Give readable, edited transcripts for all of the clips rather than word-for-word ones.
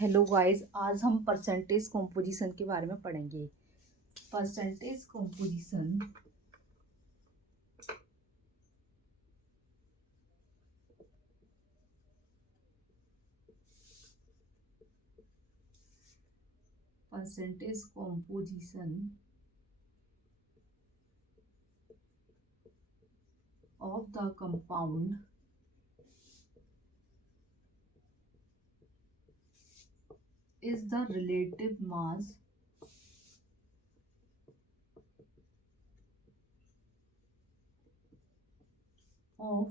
Hello guys, आज हम percentage composition के बारे में पढ़ेंगे। Percentage composition percentage composition of the compound is the relative mass of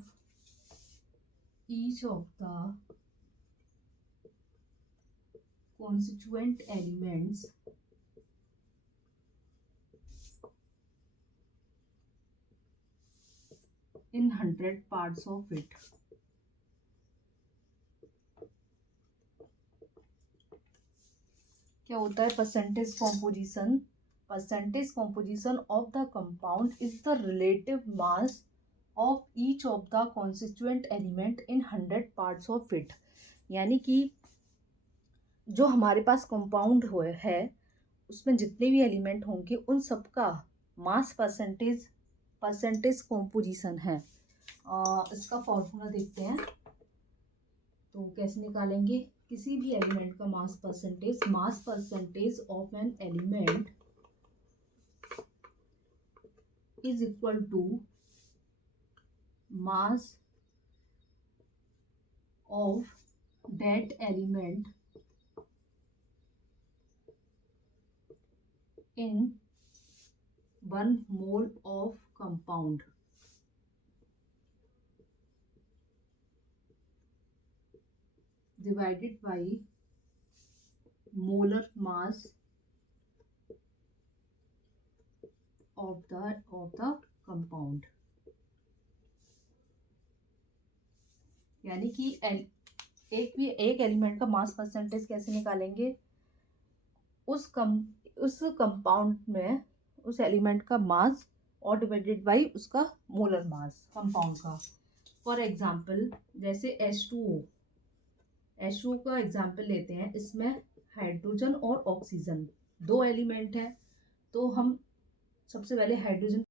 each of the constituent elements in 100 parts of it. क्या होता है percentage composition? Percentage composition of the compound is the relative mass of each of the constituent element in 100 parts of it. यानी कि जो हमारे पास compound है उसमें जितने भी एलिमेंट होंगे उन सबका मास परसेंटेज कॉम्पोजिशन है। इसका फॉर्मूला देखते हैं। तो कैसे निकालेंगे? किसी भी एलिमेंट का mass percentage of an element is equal to mass of that element in 1 mole of compound. Divided by molar mass of the compound। यानी कि एक एलिमेंट का मास परसेंटेज कैसे निकालेंगे? उस कंपाउंड में उस एलिमेंट का मास और डिवाइडेड बाई उसका मोलर मास कंपाउंड का। फॉर एग्जांपल जैसे H2O का एग्जाम्पल लेते हैं। इसमें हाइड्रोजन और ऑक्सीजन दो एलिमेंट है। तो हम सबसे पहले हाइड्रोजन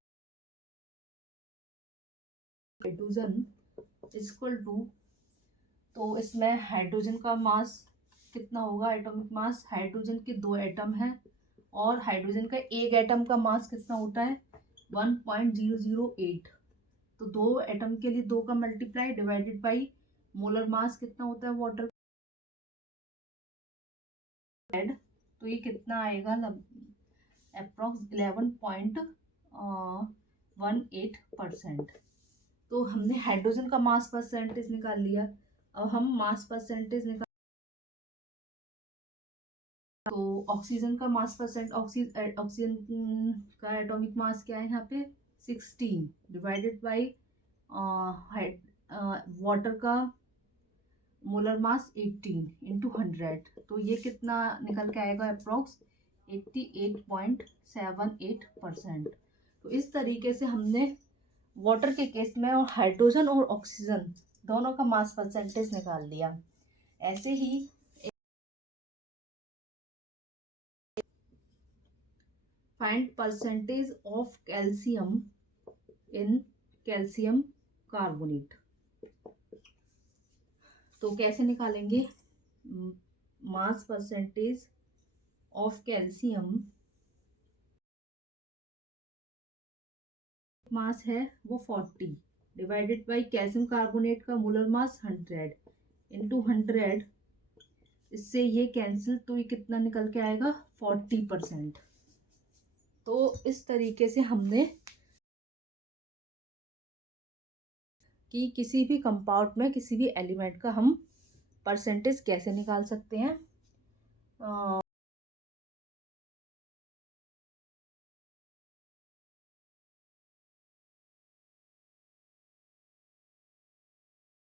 इक्वल टू, तो इसमें हाइड्रोजन का मास कितना होगा? एटॉमिक मास, हाइड्रोजन के 2 एटम है और हाइड्रोजन का एक एटम का मास कितना होता है? 1.008। तो 2 एटम के लिए 2 का multiply divided by molar mass कितना होता है वाटर। तो ये कितना आएगा? अप्रॉक्स 11.18%। तो हमने हाइड्रोजन का मास परसेंटेज निकाल लिया। अब हम मास परसेंटेज निकाल, तो ऑक्सीजन का मास ऑक्सीजन का एटॉमिक मास क्या है यहाँ पे? 16 डिवाइडेड बाई वाटर का मोलर मास 18 इंटू 100। तो ये कितना निकल के आएगा? अप्रॉक्स 88.78%। तो इस तरीके से हमने वाटर के केस में और हाइड्रोजन और ऑक्सीजन दोनों का मास परसेंटेज निकाल लिया। ऐसे ही find percentage of calcium in calcium carbonate. तो कैसे निकालेंगे? Mass percentage of calcium, mass है वो 40 डिवाइडेड बाई कैल्शियम कार्बोनेट का मोलर मास 100 इंटू 100। इससे ये कैंसिल, तो ये कितना निकल के आएगा? 40%। तो इस तरीके से हमने कि किसी भी कंपाउंड में किसी भी एलिमेंट का हम परसेंटेज कैसे निकाल सकते हैं।